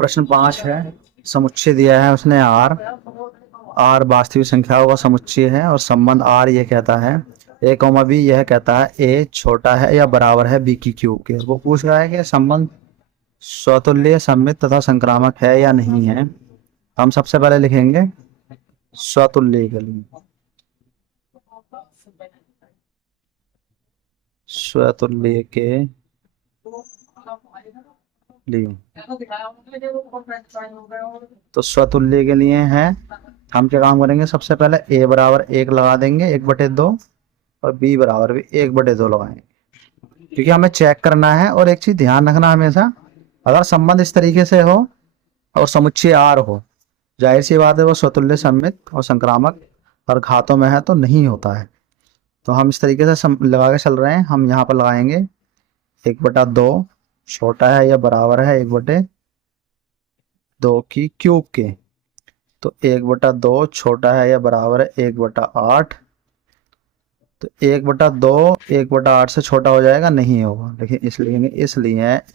प्रश्न 5 है। समुच्चय दिया है उसने आर। आर वास्तविक संख्याओं का समुच्चय है और संबंध आर ये कहता है ए कॉमा बी, यह कहता है ए छोटा है या बराबर है बी की क्यूब के। वो पूछ रहा है कि संबंध स्वतुल्य, सममित तथा संक्रामक है या नहीं है। हम सबसे पहले लिखेंगे स्वतुल्य के लिए। स्वतुल्य के लिए तो स्वतुल्य के लिए है, हम क्या काम करेंगे, सबसे पहले ए बराबर 1 लगा देंगे 1/2, और बी बराबर भी 1/2 लगाएंगे, क्योंकि हमें चेक करना है। और एक चीज ध्यान रखना हमेशा, अगर संबंध इस तरीके से हो और समुच्चय आर हो, जाहिर सी बात है वो स्वतुल्य, सममित और संक्रामक और घातों में है तो नहीं होता है। तो हम इस तरीके से लगा के चल रहे हैं। हम यहाँ पर लगाएंगे 1/2 छोटा है या बराबर है 1/2 की क्यूब के। तो 1/2 छोटा है या बराबर है 1/8। तो 1/2 1/8 से छोटा हो जाएगा, नहीं होगा, लेकिन इसलिए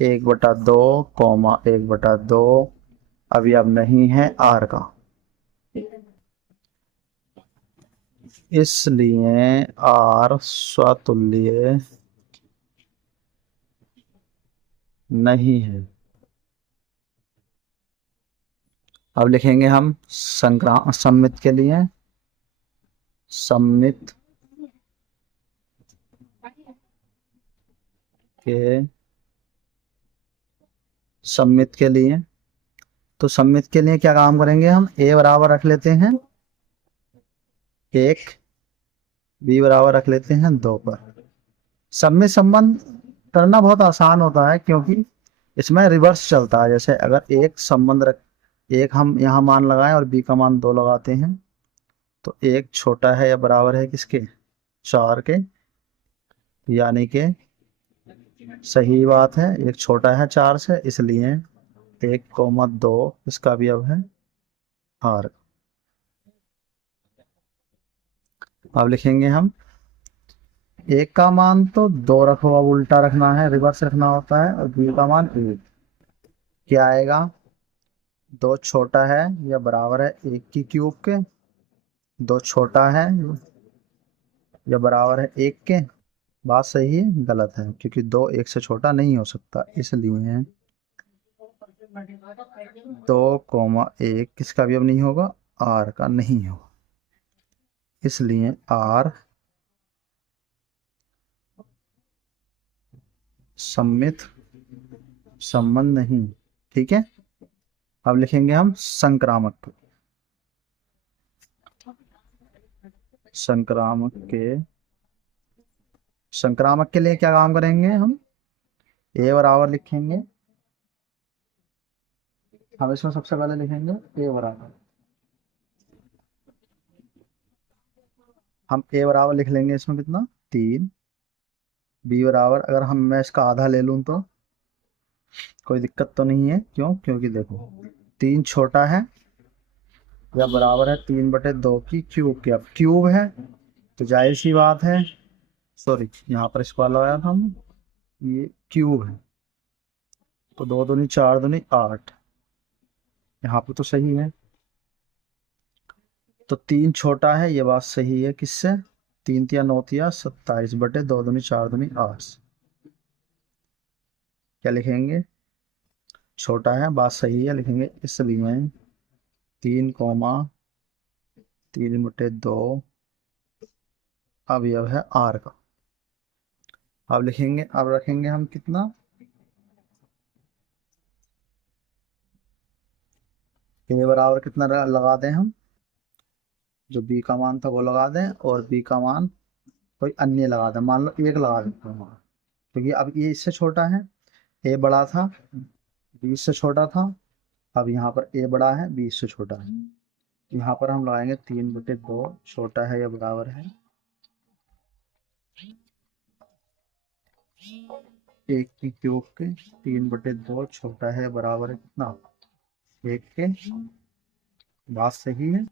1/2 कॉमा 1/2 अभी अब नहीं है आर का, इसलिए आर स्वतुल्य नहीं है। अब लिखेंगे हम सममित के लिए। सममित के सममित के लिए तो सममित के लिए क्या काम करेंगे, हम ए बराबर रख लेते हैं 1, बी बराबर रख लेते हैं 2 पर। सममित संबंध करना बहुत आसान होता है, क्योंकि इसमें रिवर्स चलता है। जैसे अगर एक संबंध रख, एक हम यहाँ मान लगाएं और बी का मान 2 लगाते हैं, तो एक छोटा है या बराबर है किसके, 4 के, यानी कि सही बात है, एक छोटा है 4 से, इसलिए 1,2 इसका भी अब है आर। अब लिखेंगे हम एक का मान तो 2 रखो, अब उल्टा रखना है, रिवर्स रखना होता है, और बी का मान 1। क्या आएगा, 2 छोटा है या बराबर है 1 की क्यूब के। 2 छोटा है या बराबर है 1 के। बात सही है गलत है, क्योंकि 2 1 से छोटा नहीं हो सकता, इसलिए 2,1 किसका भी अब नहीं होगा, आर का नहीं होगा, इसलिए आर सममित संबंध नहीं। ठीक है। अब लिखेंगे हम संक्रामक। संक्रामक के लिए क्या काम करेंगे, हम ए बराबर लिखेंगे। हम इसमें सबसे पहले लिखेंगे ए बराबर, हम ए बराबर लिख लेंगे इसमें कितना, 3। बी बराबर, अगर मैं इसका आधा ले लूं तो कोई दिक्कत तो नहीं है, क्यों, क्योंकि देखो 3 छोटा है या बराबर है 3/2 की क्यूब के। अब क्यूब है तो जाहिर सी बात है, सॉरी यहाँ पर स्क्वायर लगाया था हमने, ये क्यूब है तो 2 दूनी 4 दूनी 8, यहाँ पे तो सही है। तो 3 छोटा है, ये बात सही है, किससे, 3 तिया 9 तिया 27/2 दूनी 4 दूनी 8। क्या लिखेंगे, छोटा है, बात सही है, लिखेंगे इसलिए 3,3/2 अवयव है आर का। अब लिखेंगे, अब रखेंगे हम कितना, ए बराबर कितना लगा दें हम, जो बी का मान था वो लगा दें, और बी का मान कोई अन्य लगा दें, मान लो 1 लगा देते हैं, क्योंकि अब ये इससे छोटा है, ए बड़ा था, बी से छोटा था। अब यहाँ पर ए बड़ा है, बी से छोटा है, यहाँ पर हम लगाएंगे 3/2 छोटा है या बराबर है 1 की क्यूब के। 3/2 छोटा है बराबर है कितना, 1 के। बात सही है।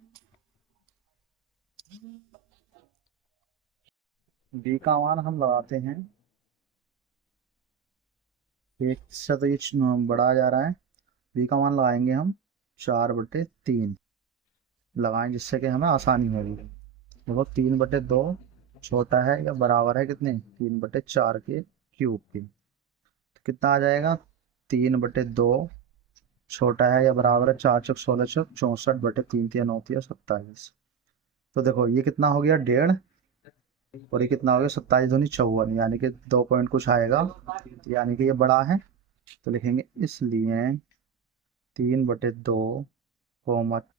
बी का मान हम लगाते हैं, 1 से तो ये बड़ा जा रहा है, बी का मान लगाएंगे हम 4/3 लगाएं, जिससे कि हमें आसानी होगी। देखो 3/2 छोटा है या बराबर है कितने, 3/4 के क्यूब के। तो कितना आ जाएगा, 3/2 छोटा है या बराबर है 4 चौक 16 चौक 64/3 3 9 27। तो देखो ये कितना हो गया 1.5, और ये कितना हो गया 27 दूनी 54, यानी कि 2 पॉइंट कुछ आएगा, यानी कि ये बड़ा है। तो लिखेंगे इसलिए 3/2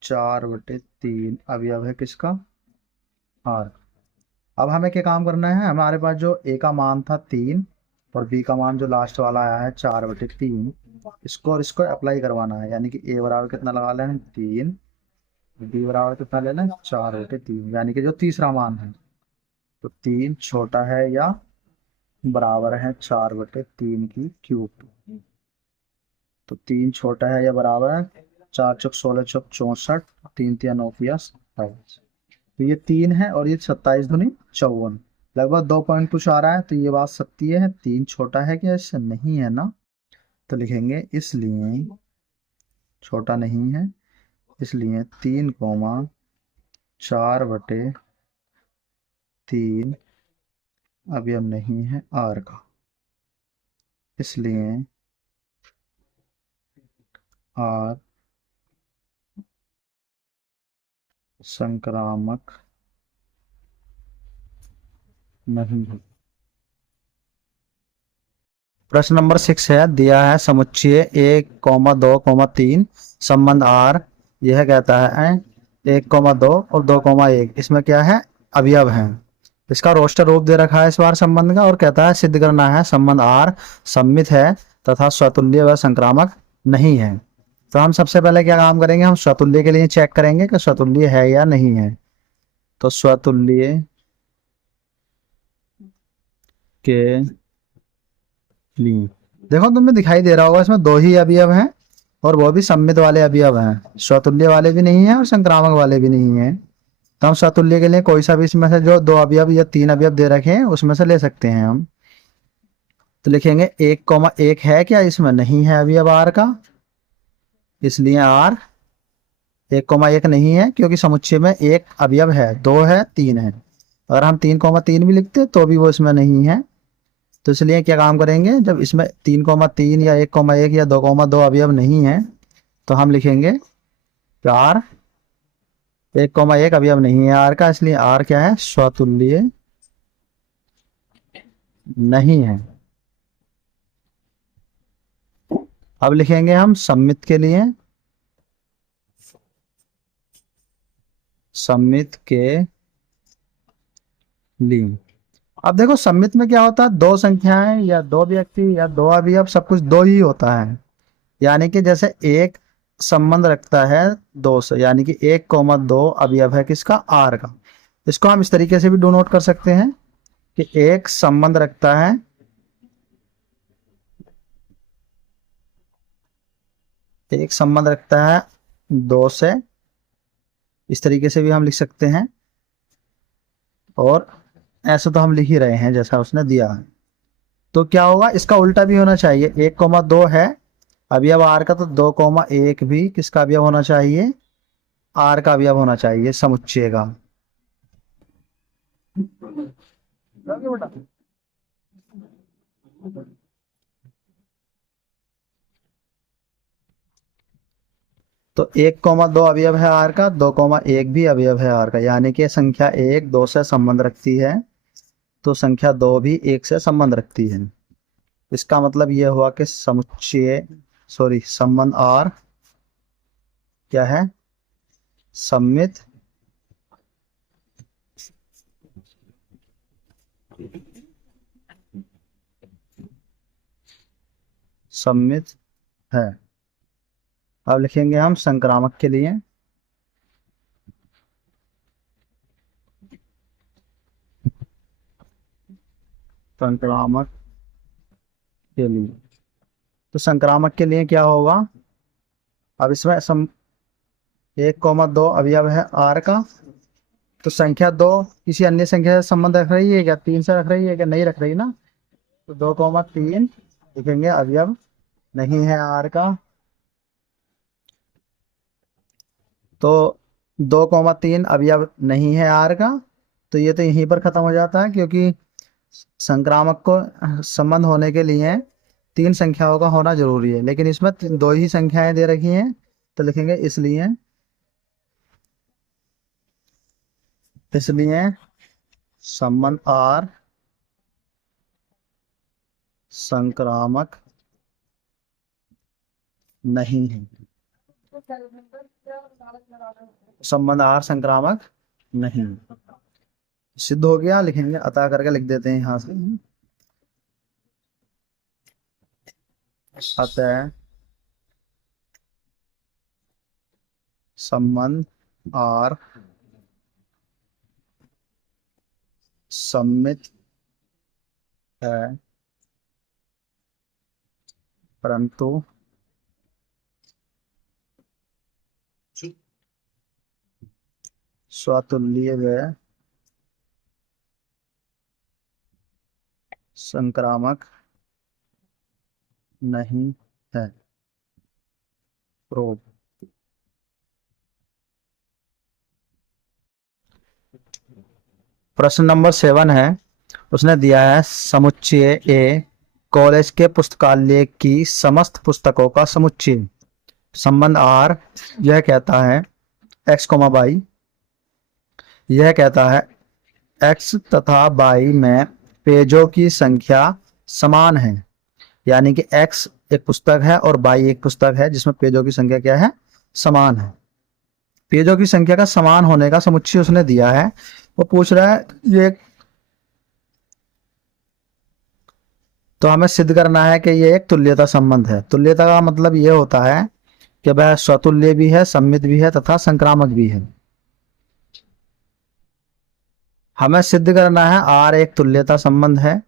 4/3 अवयव है किसका, आर। अब हमें क्या काम करना है, हमारे पास जो ए का मान था 3 और बी का मान जो लास्ट वाला आया है 4/3, इसको और इसको अप्लाई करवाना है। यानी कि ए बराबर कितना लगा लेना है 3, बी बराबर कितना लेना है 4/3, यानी कि जो तीसरा मान है। तो 3 छोटा है या बराबर है 4/3 की क्यूब। तो 3 छोटा है या बराबर है 4 चौक 16 चौक 64 3 3 9 27। तो ये 3 है और ये 27 दूनी 54, लगभग 2 पॉइंट कुछ आ रहा है। तो ये बात सत्य है, 3 छोटा है क्या इससे, नहीं है ना। तो लिखेंगे इसलिए छोटा नहीं है, इसलिए 3,4/3 अवयव नहीं है आर का। इसलिए आर संक्रामक नहीं है। प्रश्न नंबर 6 है, दिया है समुच्चय 1,2,3 संबंध आर। यह कहता है 1,2 और 2,1 इसमें क्या है, अवयव है। इसका रोस्टर रूप दे रखा है इस बार संबंध का, और कहता है सिद्ध करना है संबंध आर सममित है तथा स्वतुल्य व संक्रामक नहीं है। तो हम सबसे पहले क्या काम करेंगे, हम स्वतुल्य के लिए चेक करेंगे कि स्वतुल्य है या नहीं है। तो स्वतुल्य के लिए देखो तुम्हें दिखाई दे रहा होगा इसमें 2 ही अवयव हैं, और वो भी सममित वाले अवयव हैं, स्वतुल्य वाले भी नहीं है और संक्रामक वाले भी नहीं है। तो हम स्वतुल्य के लिए कोई सा भी इसमें से जो 2 अवयव या 3 अवयव दे रखे हैं उसमें से ले सकते हैं हम। तो लिखेंगे 1,1 है क्या, इसमें नहीं है अवयव आर का, इसलिए आर 1,1 नहीं है, क्योंकि समुच्चय में एक अवयव है, 2 है 3 है। अगर हम 3,3 भी लिखते तो भी वो इसमें नहीं है। तो इसलिए क्या काम करेंगे, जब इसमें 3,3 या 1,1 या 2,2 अवयव नहीं है तो हम लिखेंगे आर 1,1 अवयव नहीं है आर का, इसलिए आर क्या है, स्वतुल्य नहीं है। अब लिखेंगे हम सममित के लिए, सममित के लिए। अब देखो सममित में क्या होता है, 2 संख्याएं या 2 व्यक्ति या 2 अवयव, सब कुछ 2 ही होता है। यानी कि जैसे एक संबंध रखता है 2 से, यानी कि 1,2 अवयव है किसका, आर का। इसको हम इस तरीके से भी डोनोट कर सकते हैं कि एक संबंध रखता है एक संबंध रखता है 2 से, इस तरीके से भी हम लिख सकते हैं। और ऐसे तो हम लिख ही रहे हैं जैसा उसने दिया है। तो क्या होगा, इसका उल्टा भी होना चाहिए, 1,2 है अवयव आर का, तो 2,1 भी किसका अवयव होना चाहिए, आर का अवयव होना चाहिए समुच्चय का। तो 1,2 अवयव है आर का, 2,1 भी अवयव है आर का, यानी कि संख्या 1 2 से संबंध रखती है, तो संख्या 2 भी 1 से संबंध रखती है। इसका मतलब यह हुआ कि समुच्चय संबंध आर क्या है, सममित सममित है। अब लिखेंगे हम संक्रामक के लिए, संक्रामक के लिए। तो संक्रामक के लिए क्या होगा, अब इसमें 1,2 अवयव है आर का, तो संख्या 2 किसी अन्य संख्या से संबंध रख रही है क्या, 3 से रख रही है क्या, नहीं रख रही ना। तो 2,3 लिखेंगे अवयव नहीं है आर का, तो 2,3 अवयव नहीं है आर का, तो ये तो यहीं पर खत्म हो जाता है, क्योंकि संक्रामक को संबंध होने के लिए 3 संख्याओं का होना जरूरी है, लेकिन इसमें 2 ही संख्याएं दे रखी हैं, तो लिखेंगे इसलिए इसलिए संबंध आर संक्रामक नहीं है। संबंध आर संक्रामक नहीं सिद्ध हो गया। लिखेंगे अतः करके लिख देते हैं यहां से, अतः संबंध आर सम्मित है, परंतु स्वतुल्य व संक्रामक नहीं है। प्रूव। प्रश्न नंबर 7 है, उसने दिया है समुच्चय ए कॉलेज के पुस्तकालय की समस्त पुस्तकों का समुच्चय। संबंध आर यह कहता है एक्स कोमा वाई, यह कहता है एक्स तथा वाई में पेजों की संख्या समान है, यानी कि एक्स एक पुस्तक है और वाई एक पुस्तक है जिसमें पेजों की संख्या क्या है, समान है। पेजों की संख्या का समान होने का समुच्चय उसने दिया है। वो पूछ रहा है ये, तो हमें सिद्ध करना है कि ये एक तुल्यता संबंध है। तुल्यता का मतलब ये होता है कि वह स्वतुल्य भी है, सम्मित भी है तथा संक्रामक भी है। हमें सिद्ध करना है आर एक तुल्यता संबंध है।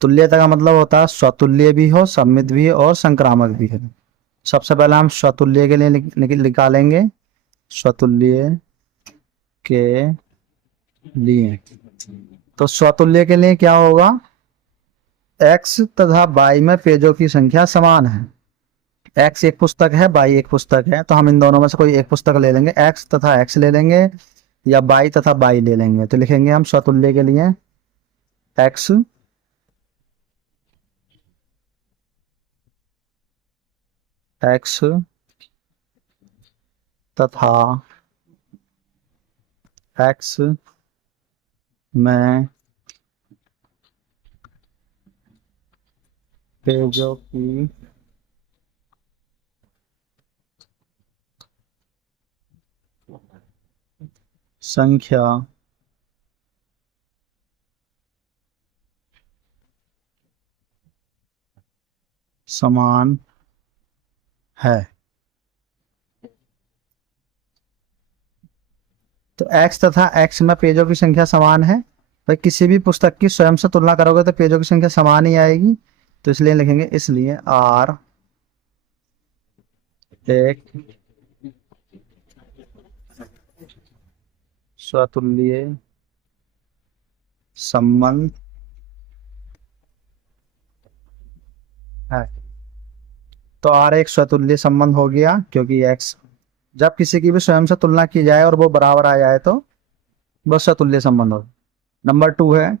तुल्यता का मतलब होता है स्वतुल्य भी हो, सम्मित भी हो और संक्रामक भी है। सबसे पहले हम स्वतुल्य के लिए निकालेंगे, स्वतुल्य के लिए। तो स्वतुल्य के लिए क्या होगा, एक्स तथा वाई में पेजों की संख्या समान है। एक्स एक पुस्तक है, वाई एक पुस्तक है, तो हम इन दोनों में से कोई एक पुस्तक ले लेंगे, एक्स तथा एक्स ले लेंगे या वाई तथा वाई ले लेंगे। तो लिखेंगे हम स्वतुल्य के लिए एक्स एक्स तथा एक्स में पेजों की संख्या समान है। तो x तथा x में पेजों की संख्या समान है, भाई किसी भी पुस्तक की स्वयं से तुलना करोगे तो पेजों की संख्या समान ही आएगी। तो इसलिए लिखेंगे इसलिए r एक स्वतुल्य संबंध है। तो r एक स्वतुल्य संबंध हो गया, क्योंकि x जब किसी की भी स्वयं से तुलना की जाए और वो बराबर आ जाए तो वो स्वतुल्य संबंध हो। नंबर 2 है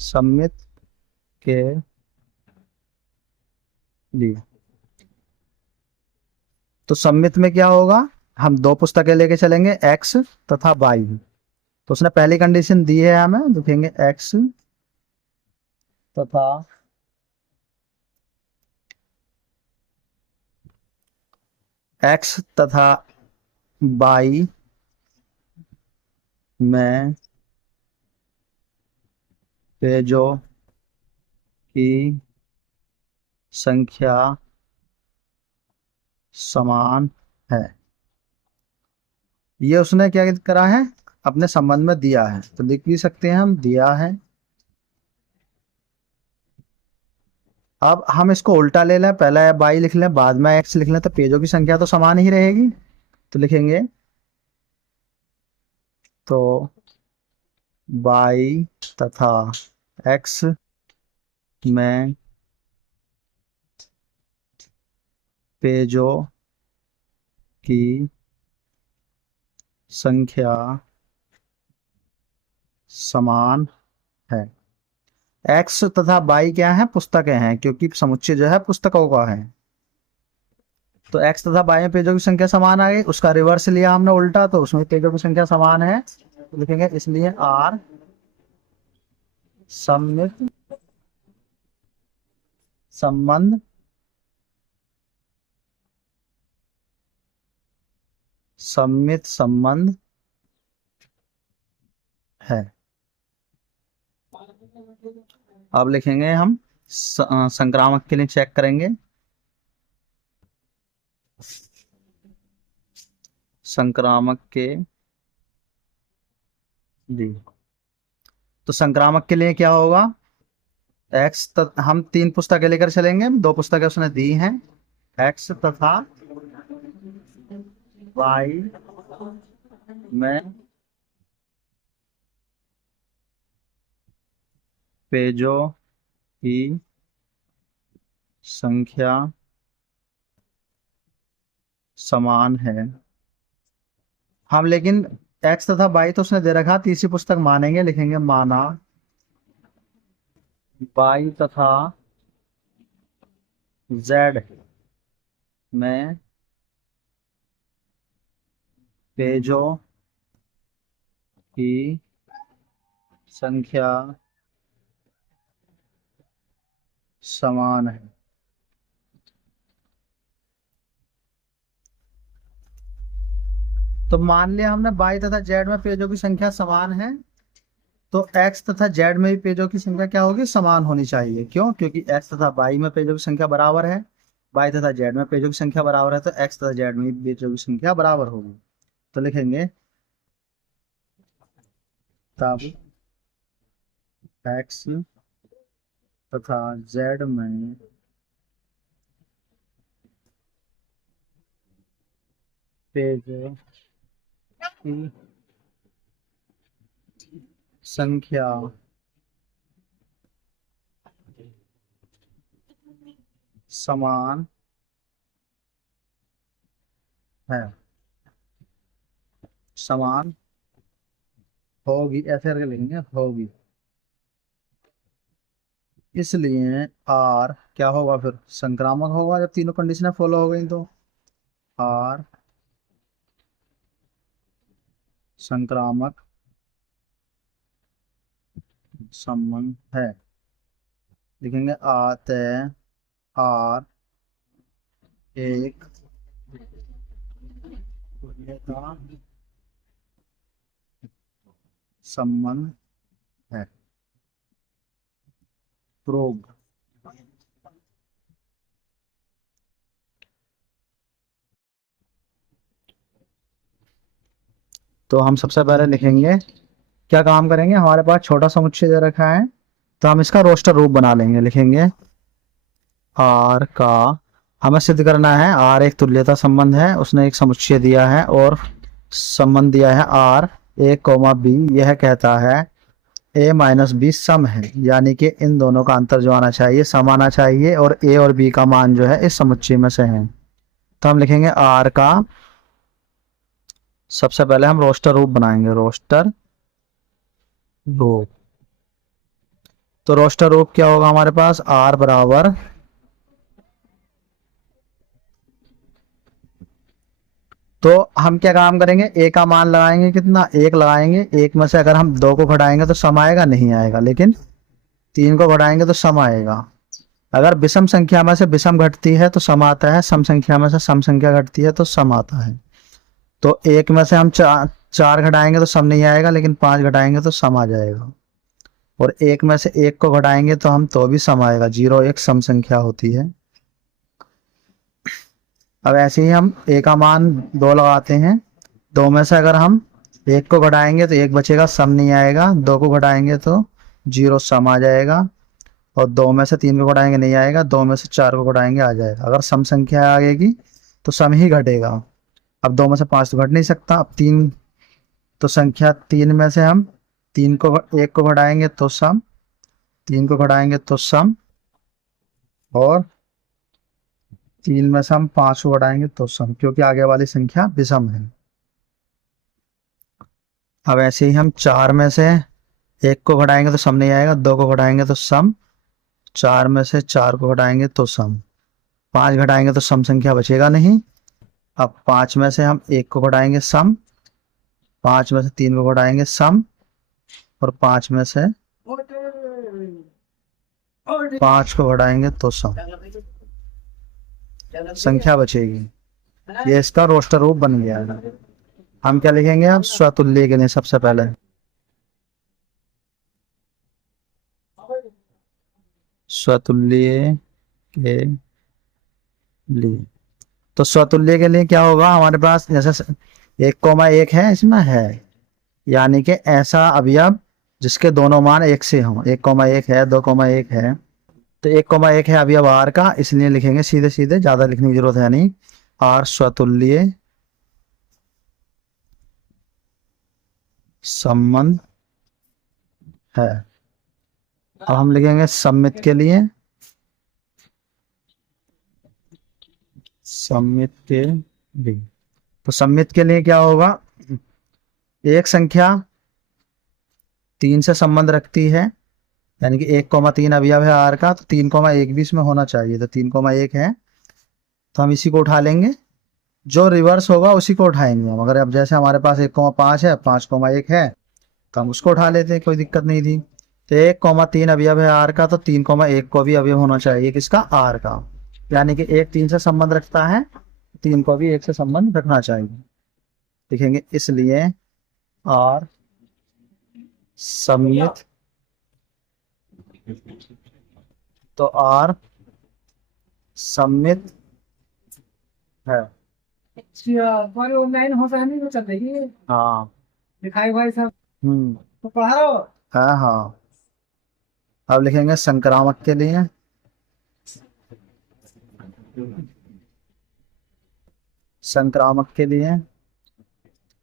सम्मित के लिए। तो सम्मित में क्या होगा, हम 2 पुस्तकें लेके चलेंगे एक्स तथा वाई। तो उसने पहली कंडीशन दी है, हमें लिखेंगे एक्स तथा एक्स तथा वाई में पेजों की संख्या समान है। ये उसने क्या करा है, अपने संबंध में दिया है, तो लिख भी सकते हैं हम दिया है। अब हम इसको उल्टा ले लें, पहले वाई लिख लें बाद में एक्स लिख लें, तो पेजों की संख्या तो समान ही रहेगी। तो लिखेंगे तो वाई तथा एक्स में पेजों की संख्या समान है। एक्स तथा वाई क्या है, पुस्तकें हैं, क्योंकि समुच्चय जो है पुस्तकों का है। तो एक्स तथा वाई में पेजों की संख्या समान आ गई, उसका रिवर्स लिया हमने उल्टा, तो उसमें पेजों की संख्या समान है, तो लिखेंगे इसलिए आर सममित संबंध सममित संबंध है। अब लिखेंगे हम संक्रामक के लिए चेक करेंगे। संक्रामक के लिए, तो संक्रामक के लिए क्या होगा, हम 3 पुस्तकें लेकर चलेंगे, 2 पुस्तकें उसने दी हैं, एक्स तथा वाई में पेजों की संख्या समान है। हम लेकिन एक्स तथा वाई तो उसने दे रखा, तीसरी पुस्तक मानेंगे, लिखेंगे माना वाई तथा जेड में पेजों की संख्या समान है। तो मान लिया हमने वाई तथा जेड में पेजों की संख्या समान है, तो एक्स तथा जेड में भी पेजों की संख्या क्या होगी, समान होनी चाहिए। क्यों, क्योंकि एक्स तथा वाई में पेजों की संख्या बराबर है, वाई तथा जेड में पेजों की संख्या बराबर है, तो एक्स तथा जेड में भी पेजों की संख्या बराबर होगी। तो लिखेंगे तब एक्स तथा जेड में पेजों की संख्या समान है, समान होगी, ऐसे करके लिखेंगे होगी। इसलिए आर क्या होगा, फिर संक्रामक होगा जब तीनों कंडीशनें फॉलो हो गई, तो आर संक्रामक संबंध है। लिखेंगे आते आर एक तुल्यता संबंध है। प्रूव। तो हम सबसे पहले लिखेंगे, क्या काम करेंगे, हमारे पास छोटा समुच्चय दे रखा है, तो हम इसका रोस्टर रूप बना लेंगे। लिखेंगे आर का, हमें सिद्ध करना है, आर एक तुल्यता संबंध है, उसने एक समुच्चय दिया है और संबंध दिया है आर ए कोमा बी, यह कहता है ए माइनस बी सम है, यानी कि इन दोनों का अंतर जो आना चाहिए सम आना चाहिए, और ए और बी का मान जो है इस समुच्चय में से है। तो हम लिखेंगे आर का, सबसे पहले हम रोस्टर रूप बनाएंगे, रोस्टर रूप। तो रोस्टर रूप क्या होगा हमारे पास, आर बराबर तो हम क्या काम करेंगे, ए का मान लगाएंगे, कितना, 1 लगाएंगे, 1 में से अगर हम 2 को घटाएंगे तो सम आएगा, नहीं आएगा, लेकिन 3 को घटाएंगे तो सम आएगा। अगर विषम संख्या में से विषम घटती है तो सम आता है, सम संख्या में से सम संख्या घटती है तो सम आता है। तो 1 में से हम 4 घटाएंगे तो सम नहीं आएगा, लेकिन 5 घटाएंगे तो सम आ जाएगा, और 1 में से 1 को घटाएंगे तो हम तो भी सम आएगा, 0 एक सम संख्या होती है। अब ऐसे ही हम ए का मान 2 लगाते हैं, 2 में से अगर हम 1 को घटाएंगे तो 1 बचेगा, सम नहीं आएगा, 2 को घटाएंगे तो 0 सम आ जाएगा, और 2 में से 3 को घटाएंगे नहीं आएगा, 2 में से 4 को घटाएंगे आ जाएगा। अगर सम संख्या आएगी तो सम ही घटेगा। अब 2 में से 5 तो घट नहीं सकता, अब 3, तो संख्या 3 में से हम 1 को घटाएंगे तो सम, 3 को घटाएंगे तो सम, और 3 में से हम 5 को घटाएंगे तो सम, क्योंकि आगे वाली संख्या विषम है। अब ऐसे ही हम 4 में से 1 को घटाएंगे तो सम नहीं आएगा, 2 को घटाएंगे तो सम, 4 में से 4 को घटाएंगे तो सम, 5 घटाएंगे तो सम संख्या बचेगा नहीं। अब 5 में से हम 1 को घटाएंगे सम, 5 में से 3 को घटाएंगे सम, और 5 में से 5 को घटाएंगे तो सम, संख्या बचेगी। ये इसका रोस्टर रूप बन गया है। हम क्या लिखेंगे अब स्वतुल्य के लिए सबसे पहले, स्वतुल्य के लिए। तो स्वतुल्य के लिए क्या होगा हमारे पास, जैसे 1,1 है इसमें है, यानी कि ऐसा अवयव जिसके दोनों मान 1 से हों। 1,1 है, 2,1 है, तो 1,1 है अवयव आर का, इसलिए लिखेंगे सीधे सीधे, ज्यादा लिखने की जरूरत है नहीं। आर स्वतुल्य संबंध है। अब हम लिखेंगे सममित के लिए, सममित के लिए। तो सममित के लिए क्या होगा, एक संख्या 3 से संबंध रखती है, यानी कि 1,3 अवयव है आर का, तो 3,1 भी इसमें होना चाहिए। तो 3,1 है, तो हम इसी को उठा लेंगे, जो रिवर्स होगा उसी को उठाएंगे हम। अगर अब जैसे हमारे पास 1,5 है, 5,1 है, तो हम उसको उठा लेते हैं, कोई दिक्कत नहीं थी। तो 1,3 अवयव है आर का, तो 3,1 को भी अवयव होना चाहिए किसका, आर का। यानी कि 1 3 से संबंध रखता है, 3 को भी 1 से संबंध रखना चाहिए। लिखेंगे इसलिए आर सममित, तो आर सममित है। अच्छा, हमारे ऑनलाइन होता है नहीं वो चल रही है हाँ। दिखाई भाई साहब हम्म। तो पढ़ा रहा हो। हाँ हाँ। अब लिखेंगे संक्रामक के लिए, संक्रामक के लिए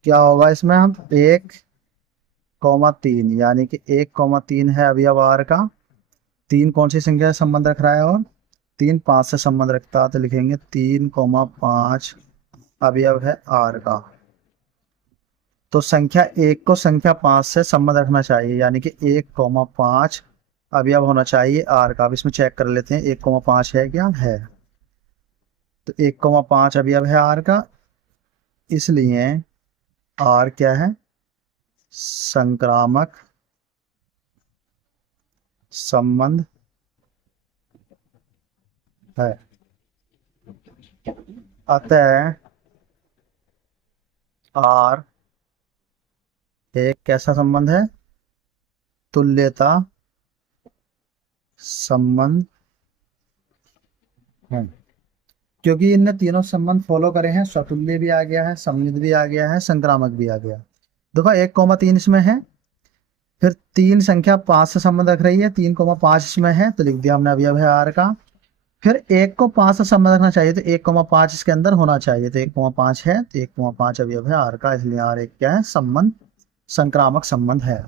क्या होगा, इसमें हम 1,3, यानी कि 1,3 है अवयव आर का। 3 कौन सी संख्या से संबंध रख रहा है, और 3 5 से संबंध रखता है, तो लिखेंगे 3,5 अवयव है आर का। तो संख्या 1 को संख्या 5 से संबंध रखना चाहिए, यानी कि 1,5 अवयव होना चाहिए आर का। अब इसमें चेक कर लेते हैं 1,5 है क्या, है। तो 1,5 अवयव है आर का, इसलिए आर क्या है, संक्रामक संबंध है। अतः आर एक कैसा संबंध है, तुल्यता संबंध है। क्योंकि इनने तीनों संबंध फॉलो करे हैं, स्वतुल्य भी आ गया है, सममित भी आ गया है, संक्रामक भी आ गया। देखो 1,3 इसमें है, फिर 3 संख्या 5 से संबंध रख रही है, 3,5 इसमें है, तो लिख दिया हमने अवयव है आर का। फिर 1 को 5 से संबंध रखना चाहिए, तो 1,5 इसके अंदर होना चाहिए, तो 1,5 है, तो 1,5 अवयव है आर का, इसलिए आर एक क्या है, संबंध, संक्रामक संबंध है।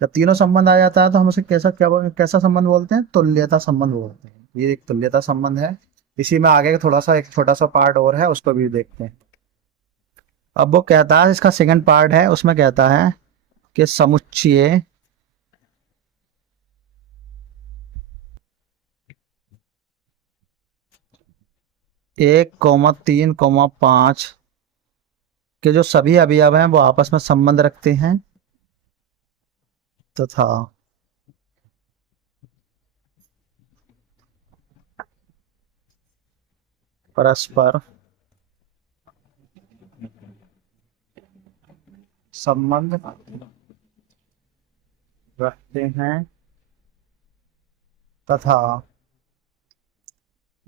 जब तीनों संबंध आ जाता है तो हम उसे कैसा संबंध बोलते हैं, तुल्यता संबंध बोलते हैं। ये एक तुल्यता संबंध है। इसी में आगे थोड़ा सा एक छोटा सा पार्ट और है, उसको भी देखते हैं। अब वो कहता है, इसका सेकंड पार्ट है, उसमें कहता है कि समुच्चय एक कौमा 3,5 के जो सभी अवयव हैं वो आपस में संबंध रखते हैं तथा परस्पर संबंध रखते हैं तथा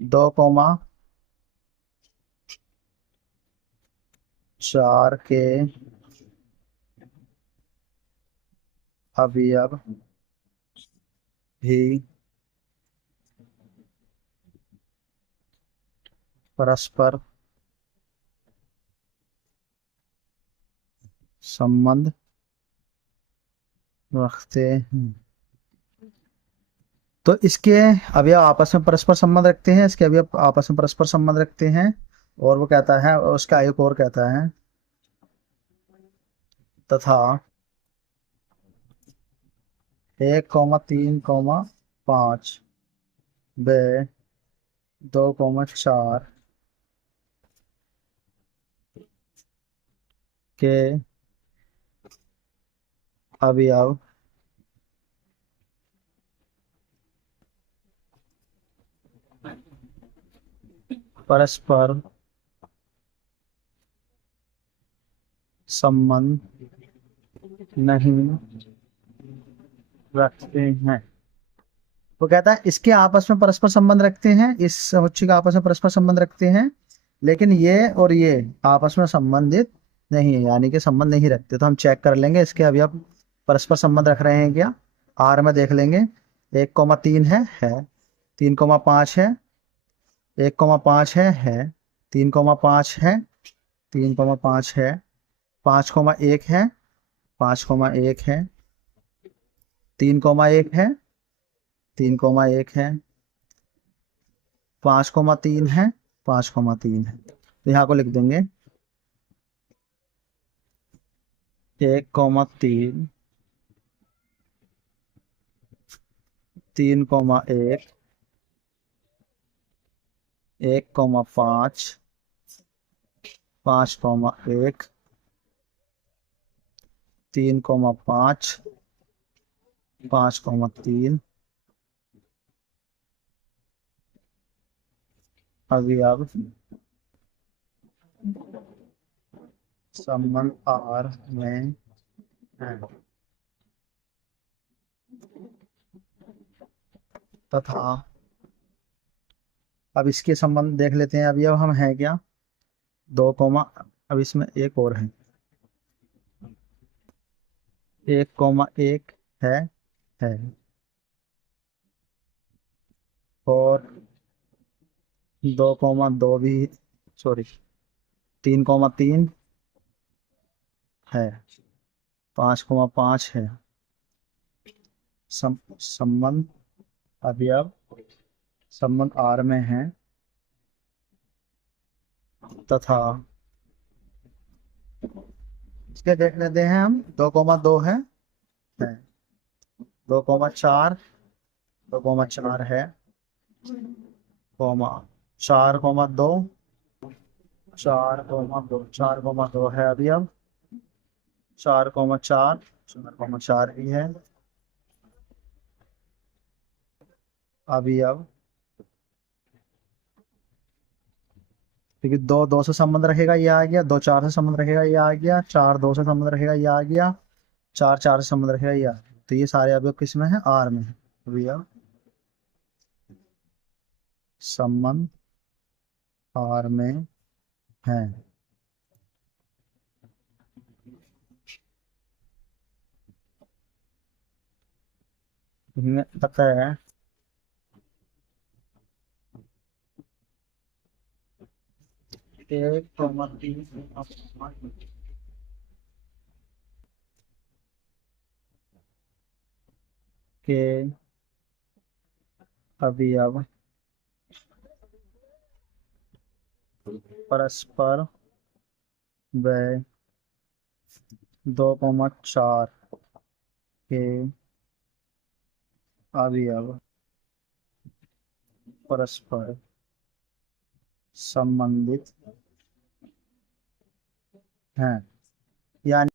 2,4 के अवयव भी परस्पर संबंध रखते हैं। तो इसके अवयव आपस में परस्पर संबंध रखते हैं, इसके अवयव आपस में परस्पर संबंध रखते हैं। और वो कहता है, उसका एक और कहता है, तथा 1,3,5 व 2,4 के अवयव परस्पर संबंध नहीं रखते हैं। वो कहता है इसके आपस में परस्पर संबंध रखते हैं, इस समुच्चय का आपस में परस्पर संबंध रखते हैं, लेकिन ये और ये आपस में संबंधित नहीं है, यानी कि संबंध नहीं रखते। तो हम चेक कर लेंगे इसके अवयव परस्पर संबंध रख रहे हैं क्या। आर में देख लेंगे, 1,3 है, 3,5 है, 1,5 है, 3,5 है, 3,5 है, 5,1 है, 5,1 है, 3,1 है, 3,1 है, 5,3 है, 5,3 है। तो यहाँ को लिख देंगे 1,3, 3,1, 1,5, 5,1, 3,5, 5,3 अवयव संबंध आर में है, तथा अब इसके संबंध देख लेते हैं। अवयव हम है क्या, 2 कॉमा, अब इसमें एक और है, 1,1 है, और 2,2 भी, सॉरी, 3,3 है, 5,5 है। संबंध अवयव संबंध आर में है, तथा इसके देख लेते हैं हम, 2,2 है, 2,4, 2,4 है, 4,2, 4,2, 4,2 है अवयव, 4,4, 4,4 भी है अवयव, क्योंकि 2,2 से संबंध रखेगा ये आ गया, 2,4 से संबंध रखेगा ये आ गया, 4,2 से संबंध रखेगा ये आ गया, 4,4 से संबंध रखेगा ये आ गया। तो ये सारे अवयव किस में है, आर में है। अवयव संबंध आर में है। पता है 1,3 के अवयव परस्पर व 2,4 के अवयव परस्पर संबंधित हैं, यानी